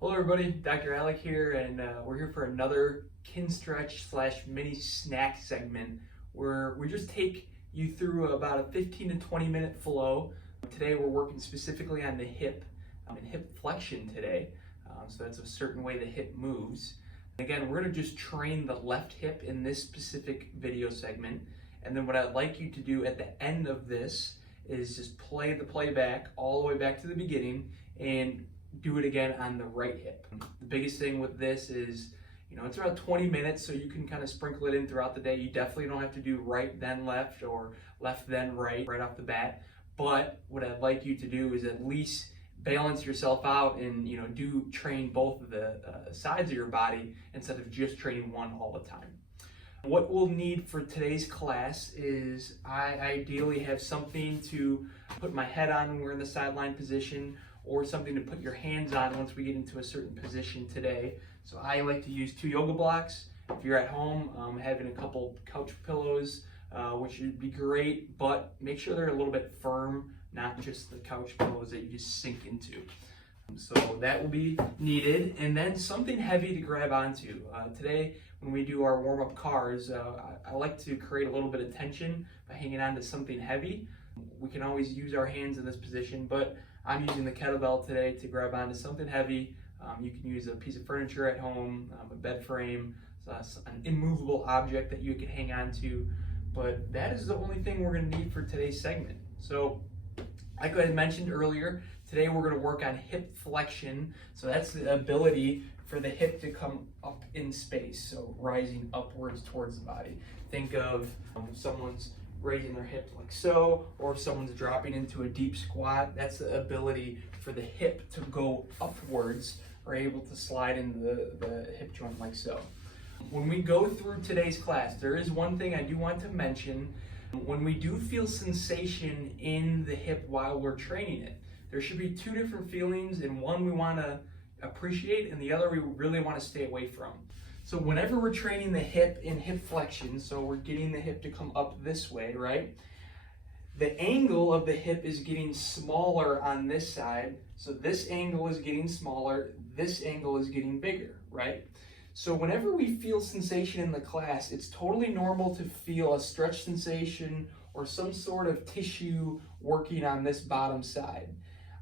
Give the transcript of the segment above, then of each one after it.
Hello everybody, Dr. Alec here, and we're here for another Kinstretch / mini snack segment where we just take you through about a 15 to 20 minute flow. Today we're working specifically on the hip and hip flexion today. So that's a certain way the hip moves. Again, we're going to just train the left hip in this specific video segment, and then what I'd like you to do at the end of this is just play the playback all the way back to the beginning and do it again on the right hip. The biggest thing with this is, it's around 20 minutes, so you can kind of sprinkle it in throughout the day. You definitely don't have to do right then left or left then right off the bat. But what I'd like you to do is at least balance yourself out and do train both of the sides of your body instead of just training one all the time. What we'll need for today's class is I ideally have something to put my head on when we're in the sideline position, or something to put your hands on once we get into a certain position today. So I like to use 2 yoga blocks. If you're at home, having a couple couch pillows, which would be great, but make sure they're a little bit firm, not just the couch pillows that you just sink into. So that will be needed, and then something heavy to grab onto. Today, when we do our warm-up cars, I like to create a little bit of tension by hanging on to something heavy. We can always use our hands in this position, but I'm using the kettlebell today to grab onto something heavy. You can use a piece of furniture at home, a bed frame, an immovable object that you can hang on to, but that is the only thing we're going to need for today's segment. So, like I mentioned earlier, today we're going to work on hip flexion. So that's the ability for the hip to come up in space, so rising upwards towards the body. Think of someone's raising their hip like so, or if someone's dropping into a deep squat. That's the ability for the hip to go upwards, or able to slide into the hip joint like so. When we go through today's class, there is one thing I do want to mention. When we do feel sensation in the hip while we're training it, there should be 2 different feelings, and one we want to appreciate and the other we really want to stay away from. So whenever we're training the hip in hip flexion, so we're getting the hip to come up this way, right? The angle of the hip is getting smaller on this side. So this angle is getting smaller, this angle is getting bigger, right? So whenever we feel sensation in the class, it's totally normal to feel a stretch sensation or some sort of tissue working on this bottom side.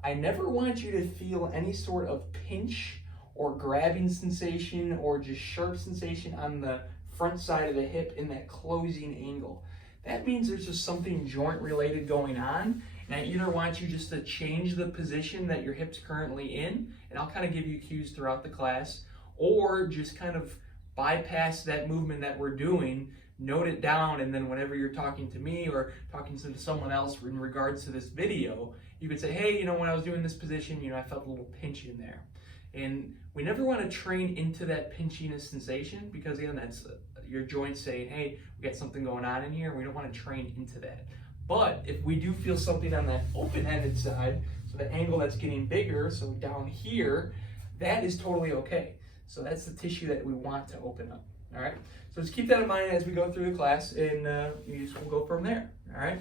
I never want you to feel any sort of pinch or grabbing sensation or just sharp sensation on the front side of the hip in that closing angle. That means there's just something joint related going on, and I either want you just to change the position that your hip's currently in, and I'll kind of give you cues throughout the class, or just kind of bypass that movement that we're doing, note it down, and then whenever you're talking to me or talking to someone else in regards to this video, you could say, hey, when I was doing this position, I felt a little pinch in there. And we never want to train into that pinchiness sensation, because again, that's your joint saying, hey, we got something going on in here, and we don't want to train into that. But if we do feel something on that open-ended side, so the angle that's getting bigger, so down here, that is totally okay. So that's the tissue that we want to open up, all right? So just keep that in mind as we go through the class, and we'll go from there, all right?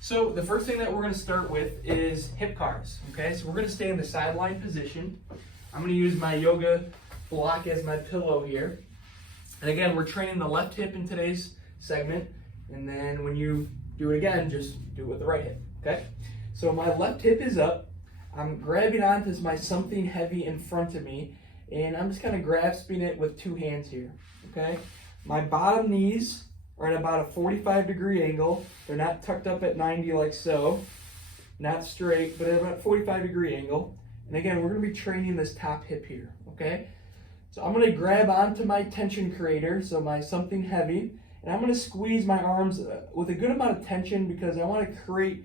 So the first thing that we're going to start with is hip cars, okay? So we're going to stay in the sideline position. I'm going to use my yoga block as my pillow here. And again, we're training the left hip in today's segment. And then when you do it again, just do it with the right hip, okay? So my left hip is up. I'm grabbing onto my something heavy in front of me, and I'm just kind of grasping it with 2 hands here, okay? My bottom knees are at about a 45-degree angle. They're not tucked up at 90 like so, not straight, but at about a 45-degree angle. And again, we're going to be training this top hip here, okay? So I'm going to grab onto my tension creator, so my something heavy, and I'm going to squeeze my arms with a good amount of tension, because I want to create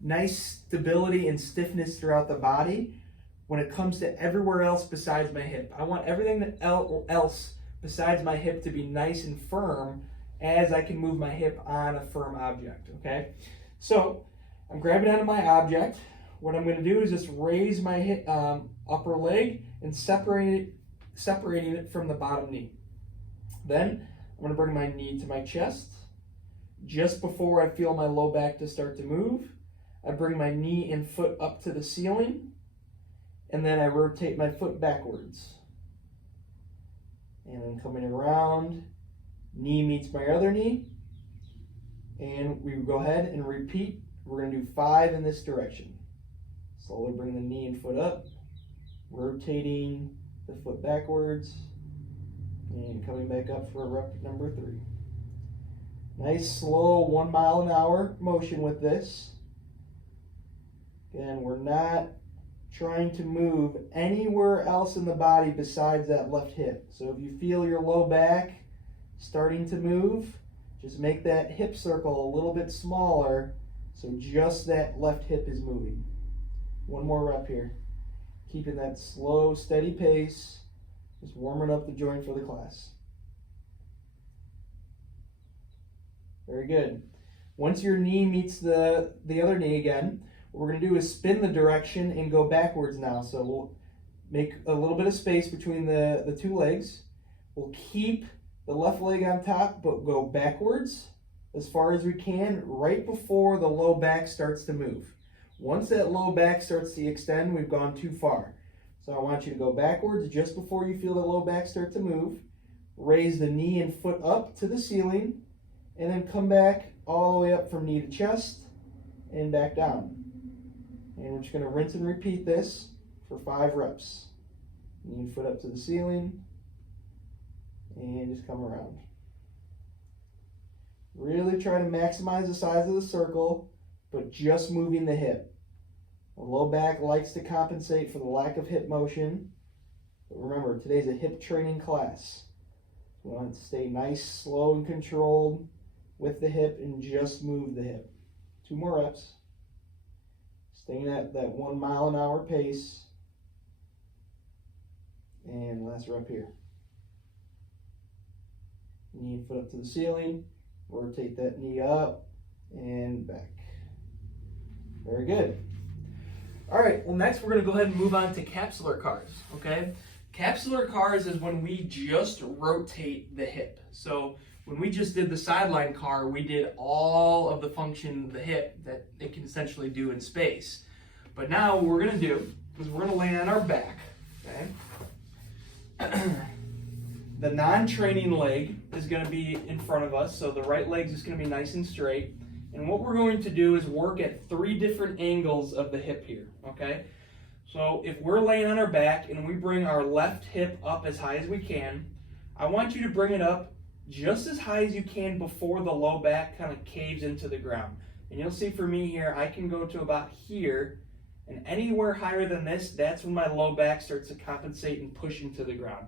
nice stability and stiffness throughout the body when it comes to everywhere else besides my hip. I want everything else besides my hip to be nice and firm as I can move my hip on a firm object, okay? So I'm grabbing onto my object. What I'm going to do is just raise my upper leg and separating it from the bottom knee. Then I'm going to bring my knee to my chest. Just before I feel my low back to start to move, I bring my knee and foot up to the ceiling, and then I rotate my foot backwards. And then coming around, knee meets my other knee, and we go ahead and repeat. We're going to do 5 in this direction. Slowly bring the knee and foot up, rotating the foot backwards, and coming back up for rep number 3. Nice slow 1 mile an hour motion with this. Again, we're not trying to move anywhere else in the body besides that left hip. So if you feel your low back starting to move, just make that hip circle a little bit smaller so just that left hip is moving. 1 more rep here. Keeping that slow, steady pace, just warming up the joint for the class. Very good. Once your knee meets the other knee again, what we're going to do is spin the direction and go backwards now. So we'll make a little bit of space between the 2 legs. We'll keep the left leg on top, but go backwards as far as we can right before the low back starts to move. Once that low back starts to extend, we've gone too far. So I want you to go backwards just before you feel the low back start to move. Raise the knee and foot up to the ceiling, and then come back all the way up from knee to chest and back down. And we're just going to rinse and repeat this for 5 reps. Knee and foot up to the ceiling, and just come around. Really try to maximize the size of the circle, but just moving the hip. The low back likes to compensate for the lack of hip motion. But remember, today's a hip training class. We want it to stay nice, slow, and controlled with the hip and just move the hip. 2 more reps. Staying at that 1 mile an hour pace. And last rep here. Knee and foot up to the ceiling. Rotate that knee up and back. Very good. All right, well next we're going to go ahead and move on to capsular cars, okay? Capsular cars is when we just rotate the hip. So when we just did the sideline car, we did all of the function of the hip that it can essentially do in space. But now what we're going to do is we're going to lay on our back, okay? The non-training leg is going to be in front of us, so the right leg is just going to be nice and straight. And what we're going to do is work at 3 different angles of the hip here, okay? So if we're laying on our back and we bring our left hip up as high as we can, I want you to bring it up just as high as you can before the low back kind of caves into the ground. And you'll see for me here, I can go to about here, and anywhere higher than this, that's when my low back starts to compensate and push into the ground.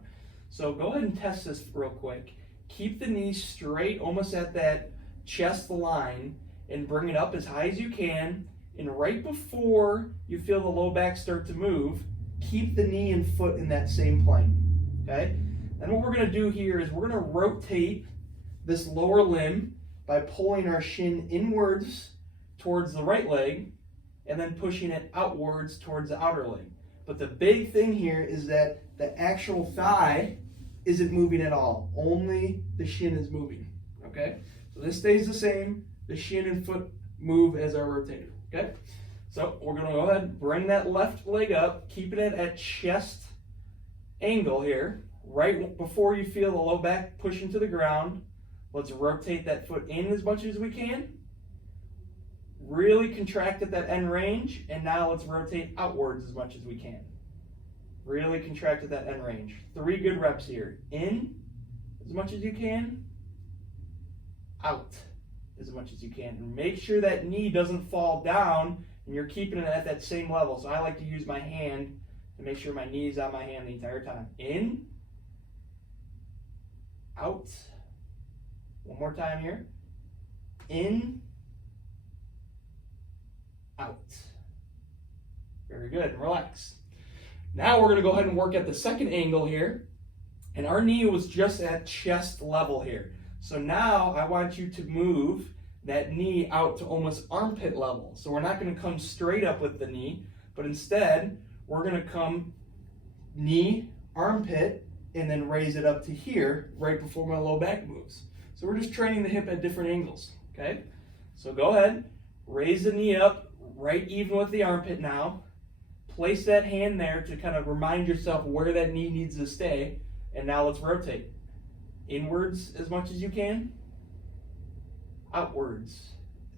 So go ahead and test this real quick. Keep the knees straight, almost at that chest line, and bring it up as high as you can. And right before you feel the low back start to move, keep the knee and foot in that same plane, okay? And what we're going to do here is we're going to rotate this lower limb by pulling our shin inwards towards the right leg and then pushing it outwards towards the outer leg. But the big thing here is that the actual thigh isn't moving at all. Only the shin is moving, okay? So this stays the same. The shin and foot move as our rotator, okay? So we're going to go ahead and bring that left leg up, keeping it at chest angle here, right before you feel the low back push into the ground. Let's rotate that foot in as much as we can. Really contract at that end range, and now let's rotate outwards as much as we can. Really contract at that end range. 3 good reps here. In as much as you can. Out as much as you can. And make sure that knee doesn't fall down and you're keeping it at that same level. So I like to use my hand to make sure my knee is on my hand the entire time. In. Out. 1 more time here. In. Out. Very good. Relax. Now we're going to go ahead and work at the second angle here. And our knee was just at chest level here. So now I want you to move that knee out to almost armpit level. So we're not going to come straight up with the knee, but instead we're going to come knee, armpit, and then raise it up to here right before my low back moves. So we're just training the hip at different angles, okay? So go ahead, raise the knee up right even with the armpit now. place that hand there to kind of remind yourself where that knee needs to stay. And now let's rotate. Inwards as much as you can. Outwards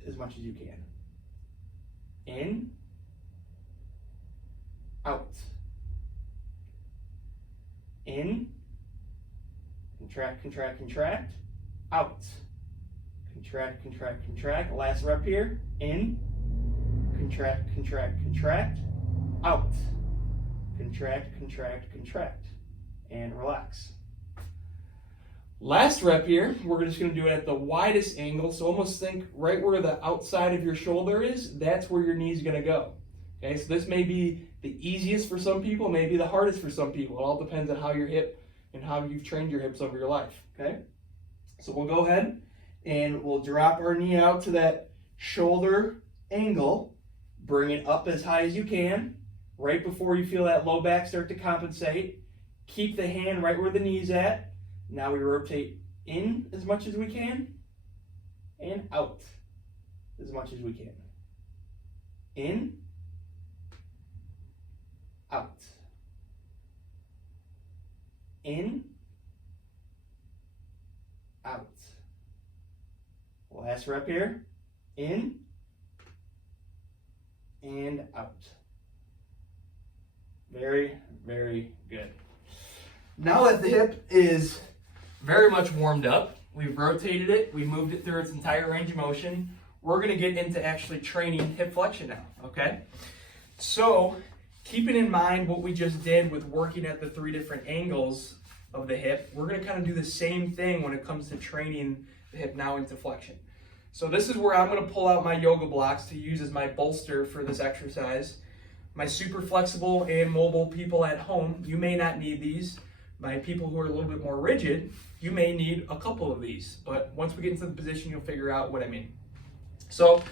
as much as you can. In. Out. In. Contract, contract, contract. Out. Contract, contract, contract. Last rep here. In. Contract, contract, contract. Out. Contract, contract, contract. And relax. Last rep here, we're just going to do it at the widest angle. So almost think right where the outside of your shoulder is, that's where your knee is going to go. Okay, so this may be the easiest for some people, maybe the hardest for some people. It all depends on how your hip and how you've trained your hips over your life. Okay, so we'll go ahead and we'll drop our knee out to that shoulder angle. Bring it up as high as you can, right before you feel that low back start to compensate. Keep the hand right where the knee's at. Now we rotate in as much as we can and out as much as we can. In, out. In, out. Last rep here. In and out. Very, very good. Now that the hip is very much warmed up, we've rotated it, we moved it through its entire range of motion, we're going to get into actually training hip flexion now, okay? So, keeping in mind what we just did with working at the 3 different angles of the hip, we're going to kind of do the same thing when it comes to training the hip now into flexion. So this is where I'm going to pull out my yoga blocks to use as my bolster for this exercise. My super flexible and mobile people at home, you may not need these. My people who are a little bit more rigid, you may need a couple of these. But once we get into the position, you'll figure out what I mean. So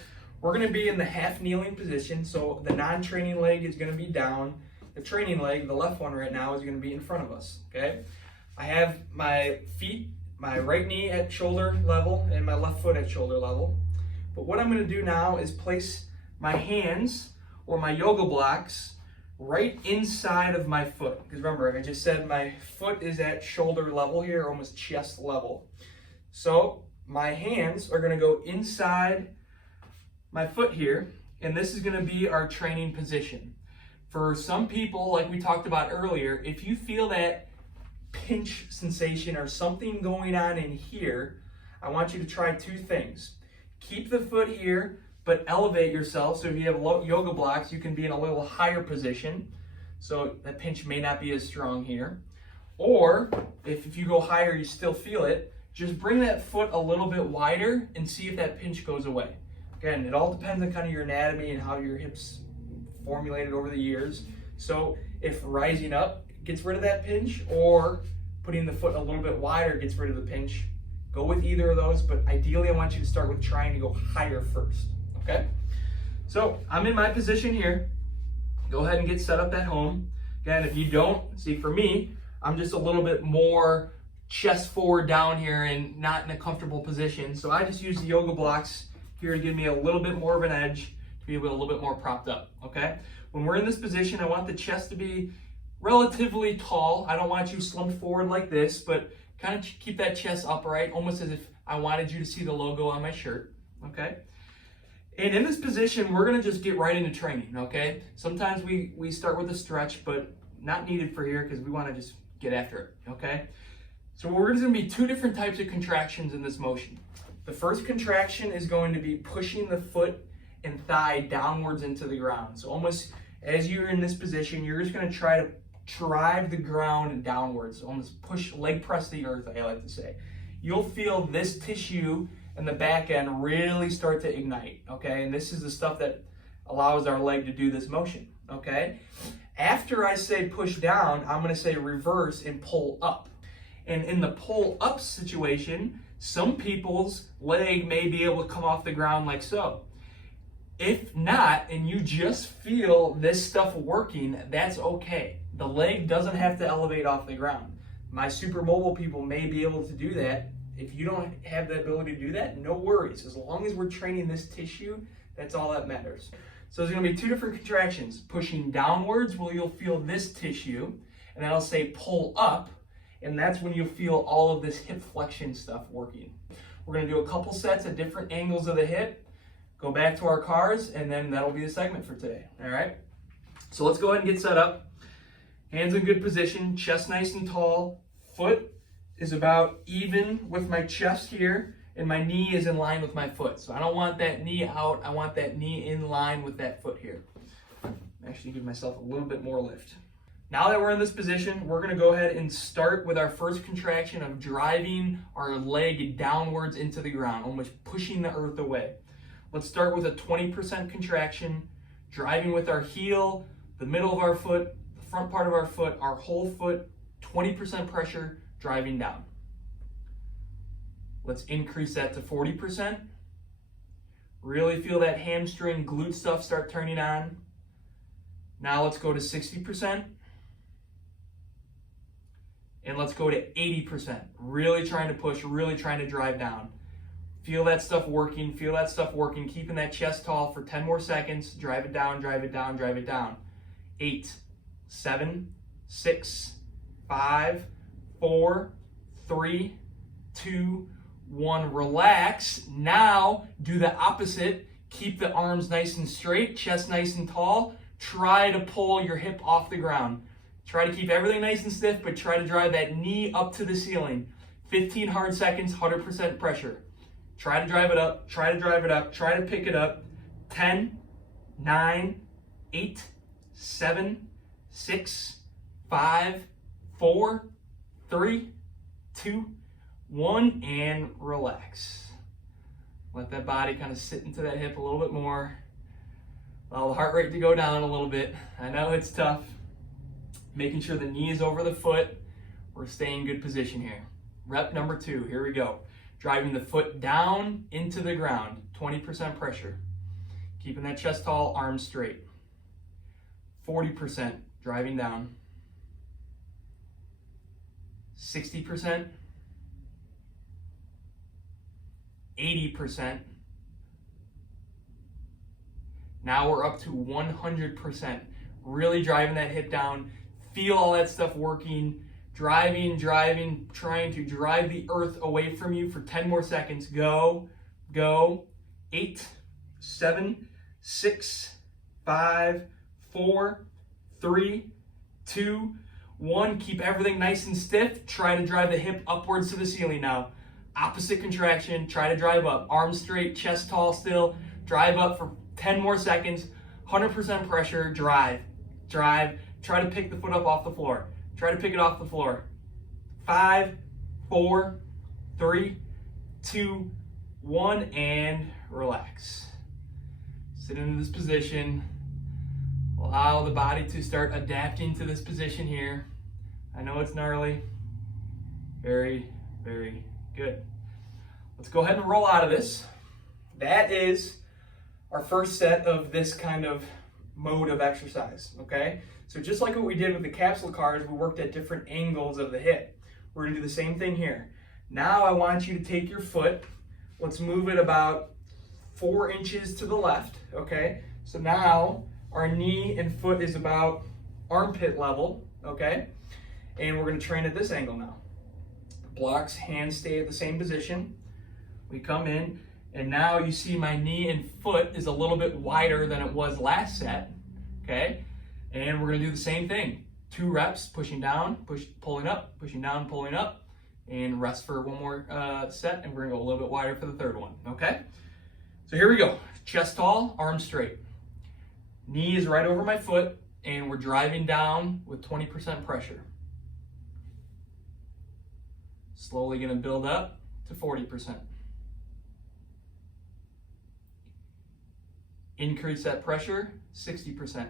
we're going to be in the half kneeling position. So the non-training leg is going to be down. The training leg, the left one right now, is going to be in front of us. Okay. I have my feet, my right knee at shoulder level and my left foot at shoulder level. But what I'm going to do now is place my hands or my yoga blocks right inside of my foot. Because remember, I just said my foot is at shoulder level here, almost chest level. So my hands are going to go inside my foot here, and this is going to be our training position. For some people, like we talked about earlier, if you feel that pinch sensation or something going on in here, I want you to try 2 things. Keep the foot here, but elevate yourself. So if you have yoga blocks, you can be in a little higher position. So that pinch may not be as strong here. Or if you go higher, you still feel it, just bring that foot a little bit wider and see if that pinch goes away. Again, it all depends on kind of your anatomy and how your hips formulated over the years. So if rising up gets rid of that pinch, or putting the foot a little bit wider gets rid of the pinch, go with either of those, but ideally I want you to start with trying to go higher first, okay? So I'm in my position here. Go ahead and get set up at home. Again, if you don't, see for me, I'm just a little bit more chest forward down here and not in a comfortable position. So I just use the yoga blocks here to give me a little bit more of an edge, to be a little bit more propped up, okay? When we're in this position, I want the chest to be relatively tall. I don't want you slumped forward like this, but kind of keep that chest upright, almost as if I wanted you to see the logo on my shirt, okay? And in this position, we're gonna just get right into training, okay? Sometimes we start with a stretch, but not needed for here because we wanna just get after it, okay? So we're gonna be 2 different types of contractions in this motion. The first contraction is going to be pushing the foot and thigh downwards into the ground. So almost as you're in this position, you're just gonna try to drive the ground downwards, almost push, leg press the earth, I like to say. You'll feel this tissue and the back end really start to ignite, okay? And this is the stuff that allows our leg to do this motion, okay? After I say push down, I'm gonna say reverse and pull up. And in the pull up situation, some people's leg may be able to come off the ground like so. If not, and you just feel this stuff working, that's okay. The leg doesn't have to elevate off the ground. My super mobile people may be able to do that. If you don't have the ability to do that, no worries. As long as we're training this tissue, that's all that matters. So there's going to be two different contractions. Pushing downwards, where you'll feel this tissue, and then I'll say pull up, and that's when you'll feel all of this hip flexion stuff working. We're going to do a couple sets at different angles of the hip, go back to our cars, and then that'll be the segment for today. All right? So let's go ahead and get set up. Hands in good position, chest nice and tall, foot is about even with my chest here, and my knee is in line with my foot. So I don't want that knee out, I want that knee in line with that foot here. Actually give myself a little bit more lift. Now that we're in this position, we're gonna go ahead and start with our first contraction of driving our leg downwards into the ground, almost pushing the earth away. Let's start with a 20% contraction, driving with our heel, the middle of our foot, the front part of our foot, our whole foot, 20% pressure, driving down. Let's increase that to 40%. Really feel that hamstring glute stuff start turning on. Now let's go to 60%. And let's go to 80%. Really trying to push, really trying to drive down. Feel that stuff working, feel that stuff working. Keeping that chest tall for 10 more seconds. Drive it down, drive it down, drive it down. 8, 7, 6, 5, 4, 3, 2, 1. Relax. Now do the opposite. Keep the arms nice and straight, chest nice and tall. Try to pull your hip off the ground. Try to keep everything nice and stiff, but try to drive that knee up to the ceiling. 15 hard seconds, 100% pressure. Try to drive it up, try to drive it up, try to pick it up. 10, 9, 8, 7, 6, 5, 4, 3, 2, 1, and relax. Let that body kind of sit into that hip a little bit more. Allow the heart rate to go down a little bit. I know it's tough. Making sure the knee is over the foot. We're staying in good position here. Rep number 2, here we go. Driving the foot down into the ground, 20% pressure. Keeping that chest tall, arms straight. 40%, driving down. 60%. 80%. Now we're up to 100%. Really driving that hip down. Feel all that stuff working. Driving, trying to drive the earth away from you for 10 more seconds. Go, go. 8, 7, 6, 5, 4, 3, 2, 1. Keep everything nice and stiff. Try to drive the hip upwards to the ceiling now. Opposite contraction. Try to drive up. Arms straight, chest tall still. Drive up for 10 more seconds. 100% pressure. Drive, drive. Try to pick the foot up off the floor. Try to pick it off the floor. 5, 4, 3, 2, 1, and relax. Sit into this position. Allow the body to start adapting to this position here. I know it's gnarly. Very, very good. Let's go ahead and roll out of this. That is our first set of this kind of mode of exercise, okay? So just like what we did with the capsule cars, we worked at different angles of the hip. We're gonna do the same thing here. Now I want you to take your foot, let's move it about 4 inches to the left, okay? So now our knee and foot is about armpit level, okay? And we're gonna train at this angle now. Blocks, hands stay at the same position. We come in, and now you see my knee and foot is a little bit wider than it was last set, okay? And we're gonna do the same thing. 2 reps, pushing down, pulling up, pushing down, pulling up, and rest for 1 more set, and we're gonna go a little bit wider for the 3rd one, okay? So here we go. Chest tall, arms straight. Knee is right over my foot, and we're driving down with 20% pressure. Slowly gonna build up to 40%. Increase that pressure, 60%.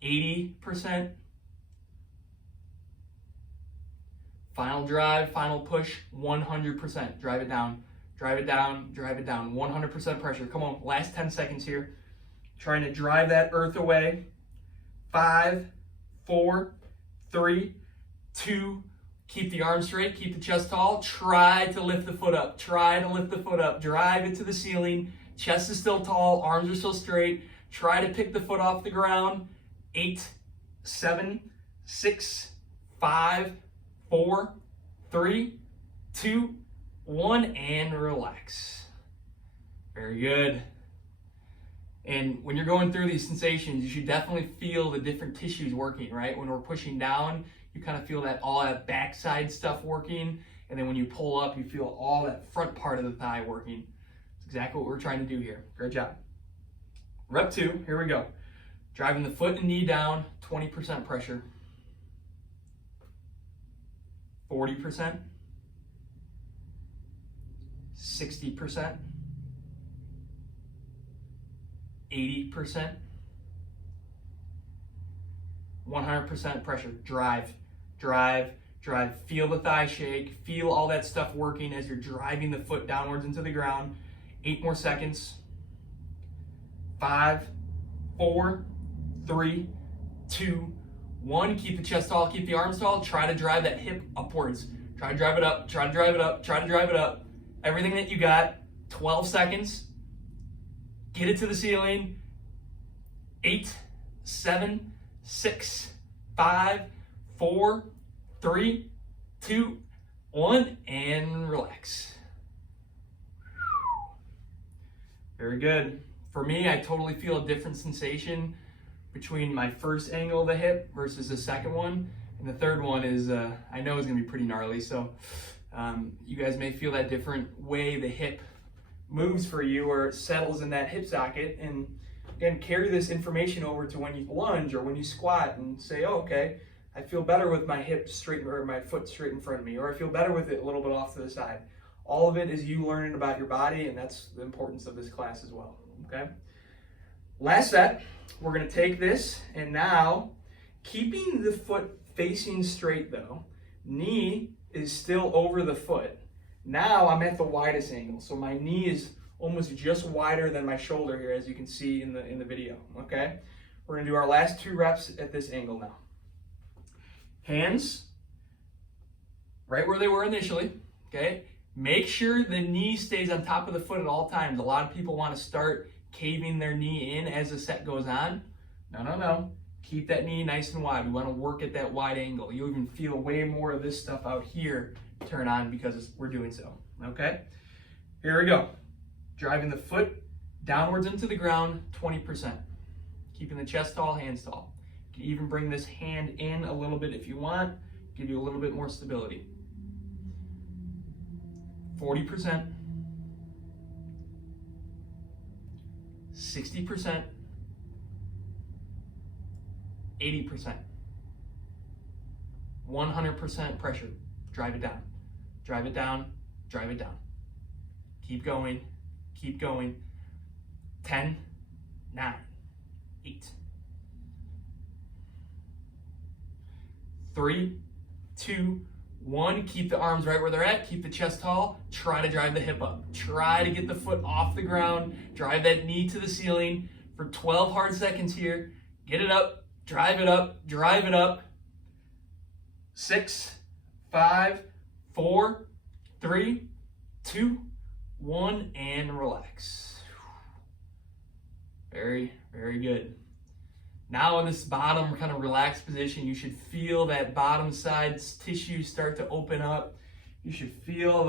80%. Final drive, final push, 100%. Drive it down, drive it down, drive it down. 100% pressure. Come on, last 10 seconds here. Trying to drive that earth away. 5, 4, 3, 2, Keep the arms straight, keep the chest tall. Try to lift the foot up. Try to lift the foot up. Drive it to the ceiling. Chest is still tall, arms are still straight. Try to pick the foot off the ground. 8, 7, 6, 5, 4, 3, 2, 1, and relax. Very good. And when you're going through these sensations, you should definitely feel the different tissues working, right? When we're pushing down, you kind of feel that all that backside stuff working. And then when you pull up, you feel all that front part of the thigh working. That's exactly what we're trying to do here. Great job. Rep 2, here we go. Driving the foot and knee down, 20% pressure. 40%. 60%. 80%. 100% pressure. Drive, drive, drive. Feel the thigh shake. Feel all that stuff working as you're driving the foot downwards into the ground. 8 more seconds. 5, 4, 3, 2, 1. Keep the chest tall, keep the arms tall. Try to drive that hip upwards. Try to drive it up, try to drive it up, try to drive it up. Everything that you got. 12 seconds. Get it to the ceiling. 8, 7, 6, 5, 4, 3, 2, 1, and relax. Very good. For me, I totally feel a different sensation between my first angle of the hip versus the second one. And the third one is, I know is gonna be pretty gnarly. So you guys may feel that different way the hip moves for you or settles in that hip socket. And again, carry this information over to when you lunge or when you squat and say, oh, okay, I feel better with my hip straight or my foot straight in front of me, or I feel better with it a little bit off to the side. All of it is you learning about your body, and that's the importance of this class as well, okay? Last set, we're gonna take this, and now, keeping the foot facing straight though, knee is still over the foot. Now I'm at the widest angle, so my knee is almost just wider than my shoulder here, as you can see in the video, okay? We're gonna do our last 2 reps at this angle now. Hands right where they were initially, okay? Make sure the knee stays on top of the foot at all times. A lot of people want to start caving their knee in as the set goes on. No, no, no. Keep that knee nice and wide. We want to work at that wide angle. You'll even feel way more of this stuff out here turn on because we're doing so, okay? Here we go. Driving the foot downwards into the ground, 20%. Keeping the chest tall, hands tall. You can even bring this hand in a little bit if you want, give you a little bit more stability. 40%, 60%, 80%, 100% pressure. Drive it down, drive it down, drive it down. Keep going, keep going. 10, 9, 8, 3, 2, 1, keep the arms right where they're at, keep the chest tall, try to drive the hip up. Try to get the foot off the ground, drive that knee to the ceiling for 12 hard seconds here. Get it up, drive it up, drive it up. 6, 5, 4, 3, 2, 1, and relax. Very, very good. Now in this bottom kind of relaxed position, you should feel that bottom side tissue start to open up. You should feel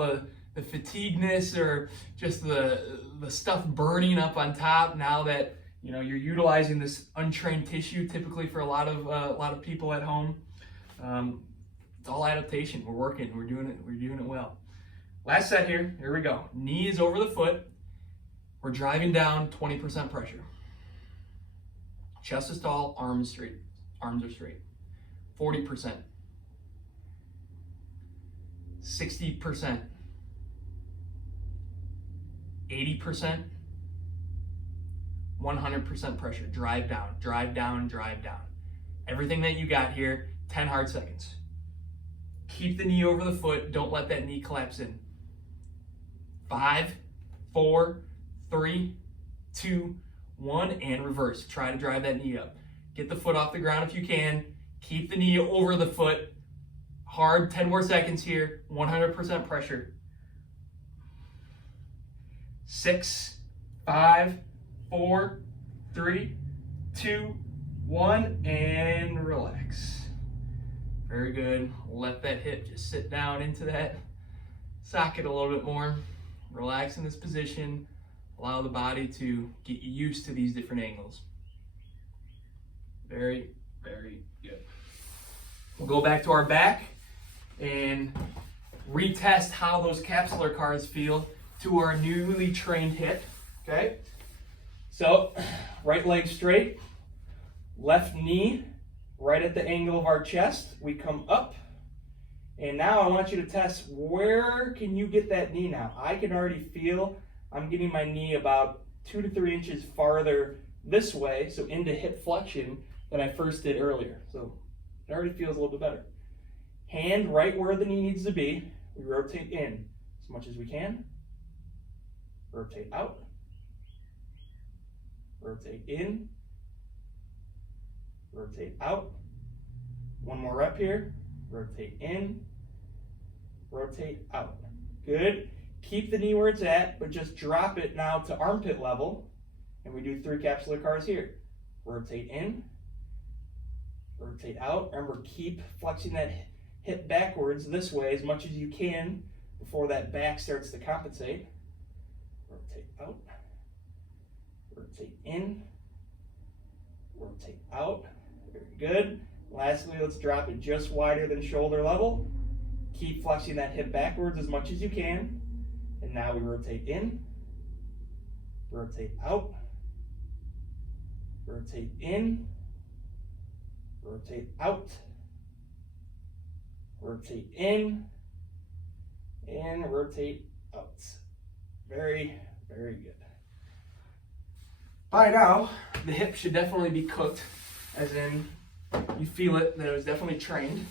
the fatigueness or just the stuff burning up on top now that you're utilizing this untrained tissue typically for a lot of people at home. It's all adaptation. We're working, we're doing it well. Last set here we go. Knee is over the foot. We're driving down, 20% pressure. Chest is tall, arms straight. Arms are straight. 40%. 60%. 80%. 100% pressure. Drive down, drive down, drive down. Everything that you got here, 10 hard seconds. Keep the knee over the foot. Don't let that knee collapse in. 5, 4, 3, 2, 1, and reverse. Try to drive that knee up. Get the foot off the ground if you can. Keep the knee over the foot. Hard, 10 more seconds here, 100% pressure. 6, 5, 4, 3, 2, 1, and relax. Very good. Let that hip just sit down into that socket a little bit more. Relax in this position. Allow the body to get used to these different angles. Very, very good. We'll go back to our back and retest how those capsular cars feel to our newly trained hip. Okay? So, right leg straight, left knee right at the angle of our chest. We come up, and now I want you to test where can you get that knee now. I can already feel I'm getting my knee about 2 to 3 inches farther this way, so into hip flexion, than I first did earlier. So it already feels a little bit better. Hand right where the knee needs to be. We rotate in as much as we can. Rotate out. Rotate in. Rotate out. One more rep here. Rotate in. Rotate out. Good. Keep the knee where it's at, but just drop it now to armpit level. And we do 3 capsular cars here. Rotate in. Rotate out. Remember, keep flexing that hip backwards this way as much as you can before that back starts to compensate. Rotate out. Rotate in. Rotate out. Very good. Lastly, let's drop it just wider than shoulder level. Keep flexing that hip backwards as much as you can. And now we rotate in. Rotate out. Rotate in. Rotate out. Rotate in. And rotate out. Very, very good. By now, the hip should definitely be cooked, as in you feel it, that it was definitely trained.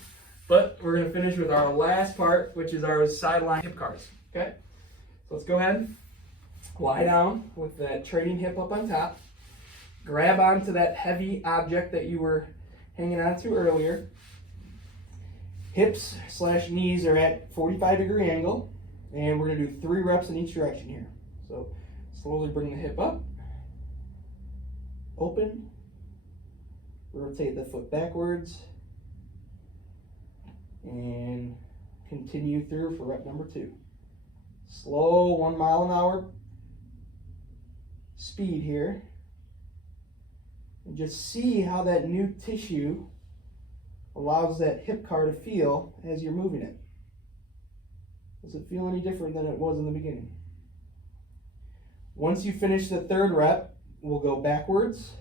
But we're going to finish with our last part, which is our sideline hip cars. Okay? So let's go ahead, lie down with that training hip up on top. Grab onto that heavy object that you were hanging on to earlier. Hips / knees are at 45-degree angle, and we're going to do 3 reps in each direction here. So slowly bring the hip up, open, rotate the foot backwards, and continue through for rep number 2. Slow 1 mile an hour speed here. And just see how that new tissue allows that hip car to feel as you're moving it. Does it feel any different than it was in the beginning? Once you finish the 3rd rep, we'll go backwards.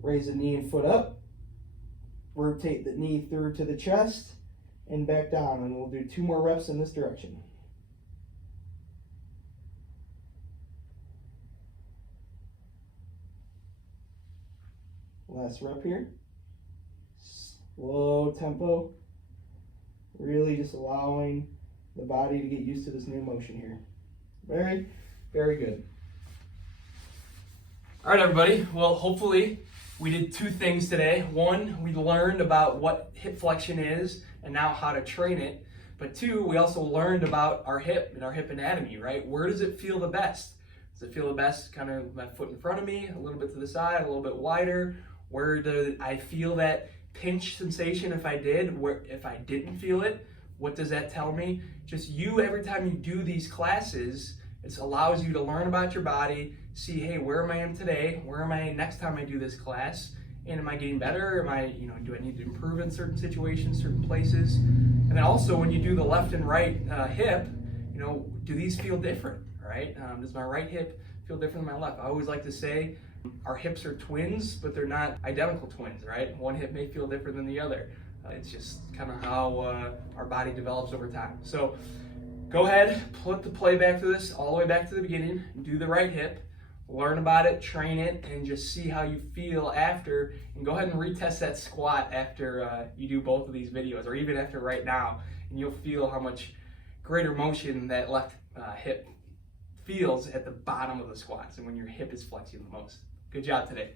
Raise the knee and foot up. Rotate the knee through to the chest and back down, and we'll do 2 more reps in this direction. Last rep here. Slow tempo. Really just allowing the body to get used to this new motion here. Very, very good. All right, everybody. Well, hopefully we did 2 things today. 1, we learned about what hip flexion is and now how to train it. But 2, we also learned about our hip and our hip anatomy, right? Where does it feel the best? Does it feel the best kind of my foot in front of me, a little bit to the side, a little bit wider? Where do I feel that pinch sensation if I did? Where, if I didn't feel it, what does that tell me? Just you, every time you do these classes, it allows you to learn about your body, see, hey, where am I today? Where am I next time I do this class? And am I getting better? Am I, do I need to improve in certain situations, certain places? And then also when you do the left and right hip, do these feel different, right? Does my right hip feel different than my left? I always like to say our hips are twins, but they're not identical twins, right? One hip may feel different than the other. It's just kind of how our body develops over time. So go ahead, put the playback to this all the way back to the beginning, do the right hip, learn about it, train it, and just see how you feel after, and go ahead and retest that squat after you do both of these videos, or even after right now, and you'll feel how much greater motion that left hip feels at the bottom of the squats and when your hip is flexing the most. Good job today.